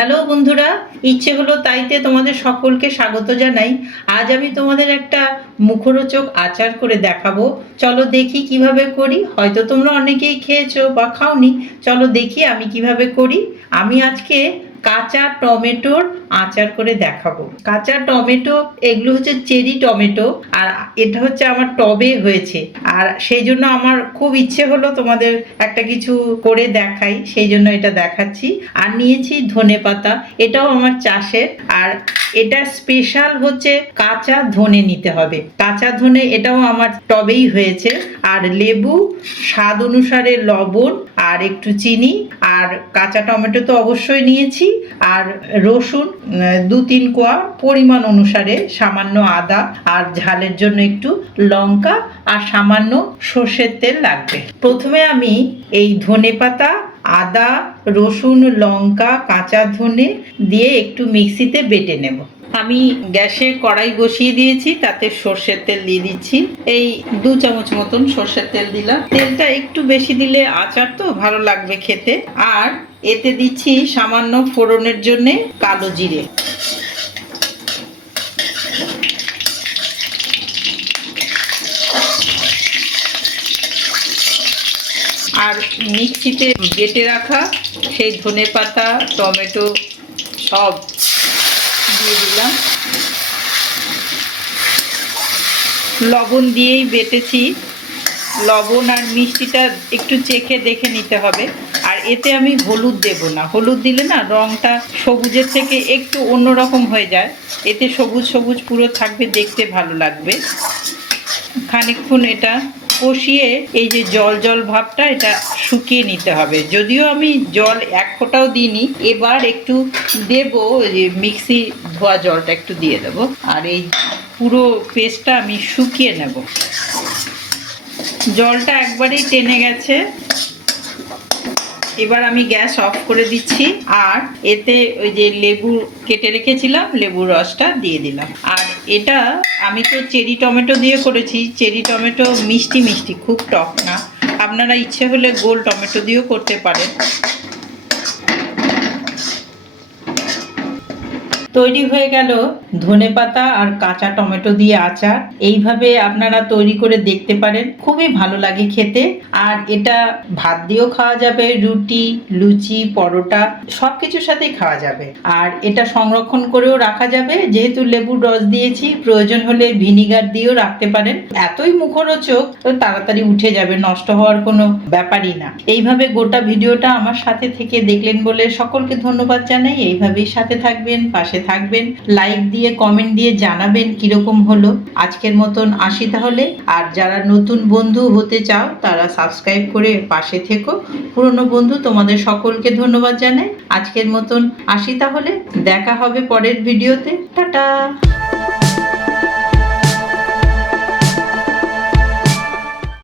Hello বন্ধুরা, ইচ্ছে হলো তাইতে তোমাদের সকলকে স্বাগত জানাই। আজ আমি তোমাদের একটা মুখরোচক আচার করে দেখাবো। চলো দেখি কিভাবে করি। হয়তো তোমরা অনেকেই খেয়েছো বা খাওনি। চলো দেখি আমি কিভাবে করি। আমি আজকে কাঁচা টমেটোর আচার করে দেখাবো। কাঁচা টমেটো, এগুলো হচ্ছে চেরি টমেটো, আর এটা হচ্ছে আমার টবে হয়েছে। আর সেই জন্য আমার খুব ইচ্ছে হলো তোমাদের একটা কিছু করে দেখাই, সেই জন্য এটা দেখাচ্ছি। আর নিয়েছি ধনেপাতা, এটাও আমার চাষের। আর এটা স্পেশাল হচ্ছে কাঁচা ধনে নিতে হবে। কাঁচা ধনে এটাও আমার টবেই হয়েছে। আর লেবু, স্বাদ অনুসারে লবণ, আর একটু চিনি, আর কাঁচা টমেটো তো অবশ্যই নিয়েছি। আর রসুন 2-3 কোয়া, পরিমাণ অনুসারে সামান্য আদা, আর ঝালের জন্য একটু লঙ্কা, আর সামান্য সর্ষের তেল লাগবে। প্রথমে আমি এই ধনেপাতা, আদা, রসুন, লঙ্কা, কাঁচা ধনে দিয়ে একটু মিক্সিতে বেটে নেব। আমি গ্যাসে কড়াই বসিয়ে দিয়েছি, তাতে সর্ষের তেল দিয়ে দিচ্ছি। এই 2 চামচ মতন সর্ষের তেল দিলাম। তেলটা একটু বেশি দিলে আচার তো ভালো লাগবে খেতে। আর এতে দিচ্ছি সামান্য ফোড়নের জন্যে কালো জিরে। আর মিক্সিতে বেটে রাখা সেই ধনেপাতা, টমেটো সব দিয়ে দিলাম। লবণ দিয়েই বেটেছি। লবণ আর মিষ্টিটা একটু চেখে দেখে নিতে হবে। আর এতে আমি হলুদ দেব না। হলুদ দিলে না রঙটা সবুজের থেকে একটু অন্যরকম হয়ে যায়। এতে সবুজ সবুজ পুরো থাকবে, দেখতে ভালো লাগবে। খানিকক্ষণ এটা কষিয়ে এই যে জল জল ভাবটা, এটা শুকিয়ে নিতে হবে। যদিও আমি জল 1 ফোঁটাও দিইনি, এবার একটু দেব, যে মিক্সি ধোয়া জলটা একটু দিয়ে দেবো। আর এই পুরো পেস্টটা আমি শুকিয়ে নেব। জলটা একবারেই টেনে গেছে। এবার আমি গ্যাস অফ করে দিচ্ছি। আর এতে ওই যে লেবু কেটে রেখেছিলাম, লেবুর রসটা দিয়ে দিলাম। আর এটা আমি তো চেরি টমেটো দিয়ে করেছি। চেরি টমেটো মিষ্টি মিষ্টি, খুব টক না। আপনারা ইচ্ছে হলে গোল টমেটো দিয়েও করতে পারেন। তৈরি হয়ে গেল ধনেপাতা আর কাঁচা টমেটো দিয়ে আচার। এইভাবে আপনারা তৈরি করে দেখতে পারেন, খুবই ভালো লাগে খেতে। আর এটা ভাত দিয়েও খাওয়া যাবে, রুটি, লুচি, পরোটা সব কিছুর সাথেই খাওয়া যাবে। আর এটা সংরক্ষণ করেও রাখা যাবে, যেহেতু লেবুর রস দিয়েছি। প্রয়োজন হলে ভিনিগার দিয়েও রাখতে পারেন। এতই মুখরোচক, তাড়াতাড়ি উঠে যাবে, নষ্ট হওয়ার কোনো ব্যাপারই না। এইভাবে গোটা ভিডিওটা আমার সাথে থেকে দেখলেন বলে সকলকে ধন্যবাদ জানাই। এইভাবেই সাথে থাকবেন, পাশে থাকবেন, লাইক দিয়ে কমেন্ট দিয়ে জানাবেন কিরকম হলো। আজকের মতন আসি তাহলে। আর যারা নতুন বন্ধু হতে চাও তারা সাবস্ক্রাইব করে পাশে থেকো। পুরনো বন্ধু তোমাদের সকলকে ধন্যবাদ জানাই। আজকের মতন আসি তাহলে, দেখা হবে পরের ভিডিওতে। টাটা।